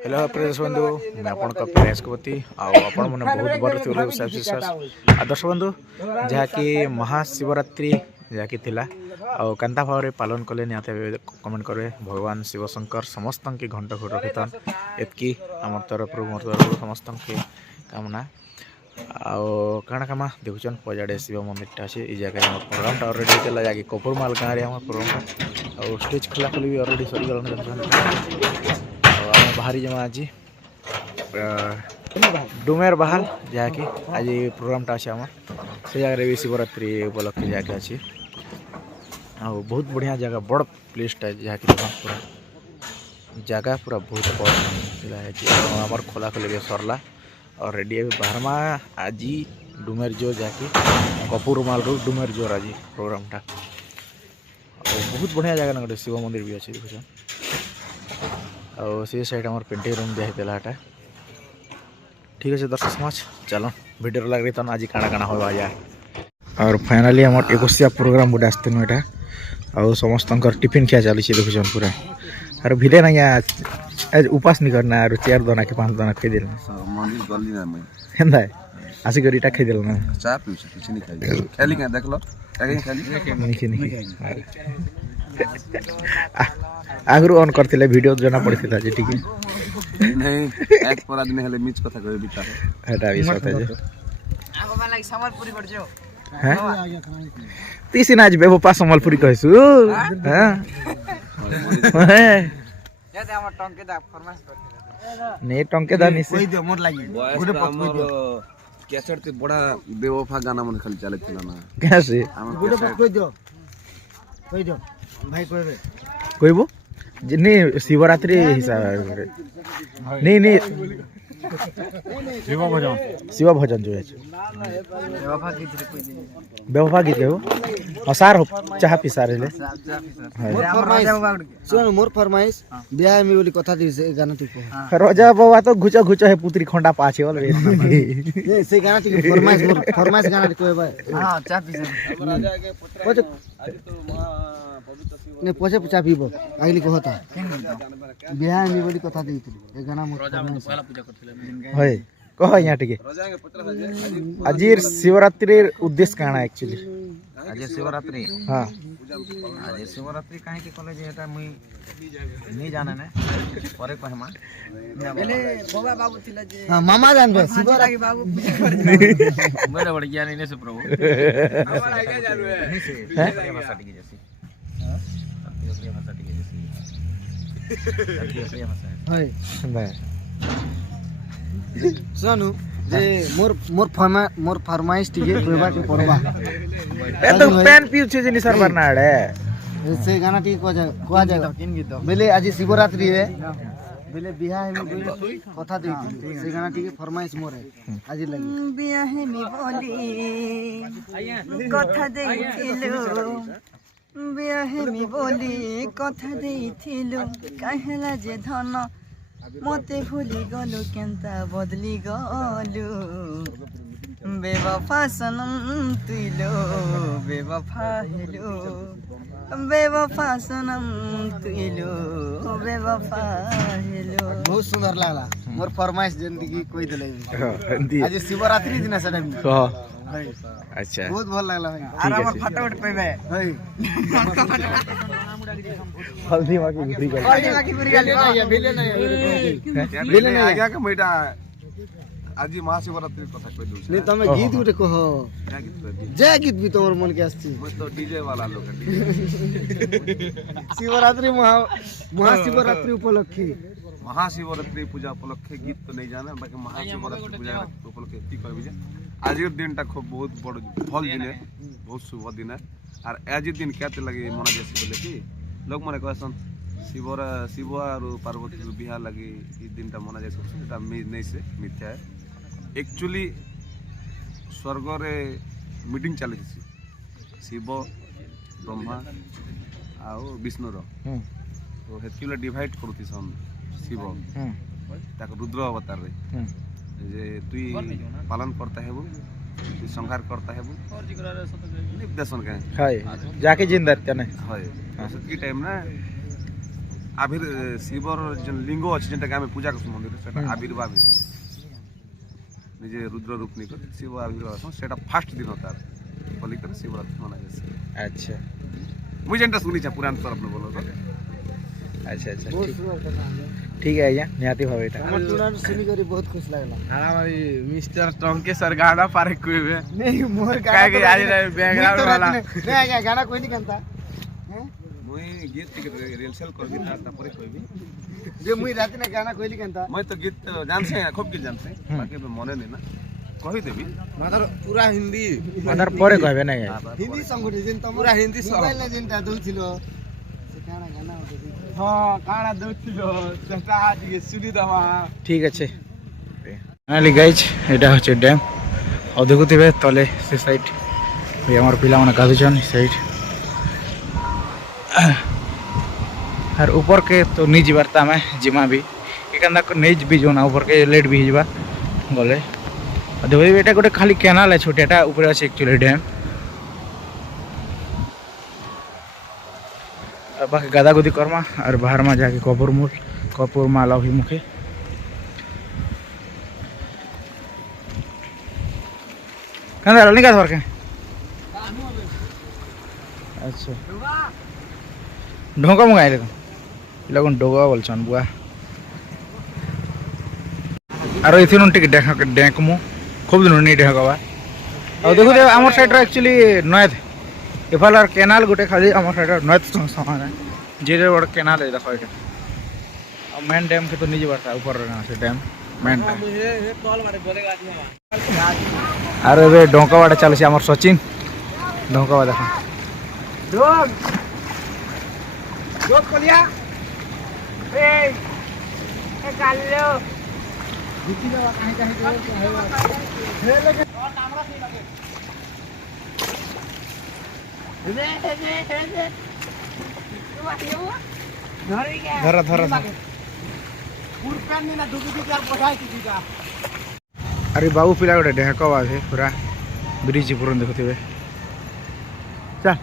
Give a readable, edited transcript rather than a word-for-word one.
Hello press बंधु मैं आपण प्रेस कवती आपण मैंने बहुत बड़े विश्वास आदर्श बंधु जहाँकि महाशिवरात्रि जहाँकि थिला केन्ता भाव में पालन कले निहत कमेंट करेंगे। भगवान शिव शंकर समस्त की घंट घोट रखिथन एतकी आम तरफ मोर तरफ समस्त की कामना आण कामा देखुन पजाड़े शिव मंदिर अच्छे ये जगह प्रोग्राम अलरेडी होता जहाँकि कपुरमाल गाँव में प्रोग्राम और स्टेज खोला खोली भी अलरेडी सरीगला बाहरी जमा आज डुमेर बहाल जहाँकि आज प्रोग्राम अच्छे आम से जगह भी शिवरात्रि उपलक्षे जगह अच्छी बहुत बढ़िया जगह बड़ प्लेसटा जहाँकि पूरा जगह पूरा बहुत बड़ा आमर खोला खोली भी सरला और रेडी अभी बाहरमा आज डुमेर जोर जहाँकि कपुरमाल रू डुमेर जोर आज प्रोग्रामटा बहुत बढ़िया जगह ना गोटे शिव मंदिर भी अच्छे देखुन और सी साइड आम पेंटिंग रूम दिखाई ठीक अच्छे दर्शक समाज चलो वीडियो लगे तो आज काଣା काଣା होगा यार और फाइनाली आम 21 प्रोग्राम गोटे आसतीन यहाँ और समस्त टिफिन खिया चली देखुन पूरा और भिले ना आज उपास नहीं करना और 4 दाना के 5 दाना खाई देना आसिक खाई देल ना आगु ऑन करथिले वीडियो जना पड़थिला जे ठीक नहीं एक पर आदमी हले मिच कथा कहे बिता एटा भी सते जे आगो वाला संबलपुरी कर जो हैं तीसी नाज बेबपा संबलपुरी कहसु हां जते हमर टंकेदा फरमाइश करथिला ने टंकेदा निसे कोई दे मोर लागी गुडे पत कोई दे कैसेट ते बड़ा बेवफा गाना मन खाली चले थिला ना कैसे गुडे पत कोई दो भाई कहबे कहबो नहीं शिवरात्रि हिसाब नहीं शिव भजन जो है बेवफा गीत है वो असार हो चाह पिसारे ले सुन मोर फरमाइश बियाह में बोली कथा दी से गाना तू को रोजा बाबा तो घुचा घुचा है पुत्री खंडा पाछे वाला नहीं से गाना तू फरमाइश मोर फरमाइश गाना कहबे हां चाह पिसारे ने पछे पचा पीबो आगली कहता बियाह में बोली कथा देथि ए गाना मोर पहला पूजा करथिले होय कह यहाँ टिके आजिर शिवरात्रि उद्देश्य काना एक्चुअली आज शिवरात्रि हां आज शिवरात्रि काहे के कॉलेज एटा मुई नहीं जाने ने परे कहमा पहले बाबा बाबू थिला जे हां मामा जानबे शिवरात्रि बाबू पूजा कर मेरा बड़ ज्ञान इने से प्रभु हमारा आगे जानू है भाषा टिके जैसी भाषा टिके जैसी हाय बे सुनु जे मोर फरमाइश टिके कहबा के पड़बा ए तो पेन पीउ छे जे निसर बरनाड़े से गाना टिके कोआ जाएगा बेले आज शिवरात्रि है बेले बियाह में बोली कथा देथि से गाना टिके फरमाइश मोर है आज लगी बियाह में बोली कथा देथिलो बियाह में बोली कथा देथिलो कहला जे धन मते भूली गलो केंता बदली गलो बेवफा सनम तुइलो बेवफा हेलो बेवफा सनम तुइलो बेवफा हेलो बहुत सुंदर लागला मोर फरमाइश जिंदगी कोई देले आज शिवरात्रि दिन सेटा हां अच्छा बहुत भल लागला भाई आर हमर फटाफट पेबे हई हल्दी माकी बुरी गाली बिले नहीं आगे का बेटा आज महाशिवरात्रि कथा कह दउ नहीं तमे गीत उठे कह जय गीत भी तोर मन के आछी मैं तो डीजे वाला लोग शिवरात्रि महाशिवरात्रि महाशिवरात्रि पूजा उपलक्षे गीत तो नहीं जाना बाकी महाशिवरात्रि पूजा उपलक्षे की कहबी जे आज दिन टा खूब बहुत बड़ भल दिन है बहुत शुभ दिन है और आज दिन केते लगे मना जैसे बोले कि लोग माने कहसन शिव और पार्वती बिहा लगी ई दिन टा मना जैसे सेटा नहीं से मिथ्या है एक्चुअली स्वर्ग रे मीटिंग चली शिव ब्रह्मा आउ विष्णु रो तो हेतुला डिवाइड करती सन शिव ताको रुद्र अवतार रे जे तुई पालन करता है वो तुई संहार करता है वो निर्देशन के हाय जाके जिंदा तने हाय की टाइम ना शिवर जो लिंग अच्छे जेनटा आम पूजा कर मंदिर से आविर्भाव निजे रुद्र रूप नहीं कर शिव आविर्भाव से फास्ट दिन तार बोलिक शिवरात्रि मना जाए। अच्छा मुझे जेनटा सुनी पुरान तरफ में बोलो तो अच्छा अच्छा ठीक है आज्ञा निहाती भाव यहाँ सुनी करी बहुत खुश लगला। हमारी मिस्टर टंके सर गाना पारे कोई नहीं मोर काहे के आज बैकग्राउंड वाला नहीं गाना कोई नहीं कहता मुई गीत के रिहर्सल कर दिता तापरे कोई भी जे मुई रात ने गाना कोई नहीं कहता मैं तो गीत जान से खूब गीत जान से बाकी मने नहीं ना कहि देबी मादर पूरा हिंदी मदर परे कहबे नहीं हिंदी सॉन्ग उठे जेन तुम पूरा हिंदी सॉन्ग मोबाइल ने जेनटा दउथिलो से गाना गाना उठे हां गाना दउथिलो सेटा आज के सुनी दमा ठीक আছে ফাইনালি গাইজ এটা হচ্ছে ড্যাম আর দেখুথিবে তলে সে সাইড ওই আমার পিলাମାନେ গাধুছন সাইড আর ऊपर के तो नहीं जीवार तामे जिमा भी एकांदा नहीं भी जो ना ऊपर के लेट भी जीवा गले देखो एटा गोटे खाली कैनाल है छोटाटा ऊपर अच्छे एक्चुअली डैम बाकी गादा गुदी करमा और बाहर में जाके कपूर माला अभिमुखे कहना रही का के अच्छा ढोका मंगाए तो डोगा बोलछन बुआ और इथुन टिक डेकमु खूब दिन नहीं डेकवा और देखो आम साइड एक्चुअली नयद इफाल केनाल गोटे खाली आम साइड नयद समान है जे बड़ केनाल है देखो ये मेन डैम के तो नहीं जाता ऊपर से डैम मेन और ये डोंकावाड़ा चलसी आम सचिन डोंकावा देखो धरा धरा अरे बाबू पिला गोटे ढेकवा पूरा ब्रिज पूरा देखुथे चल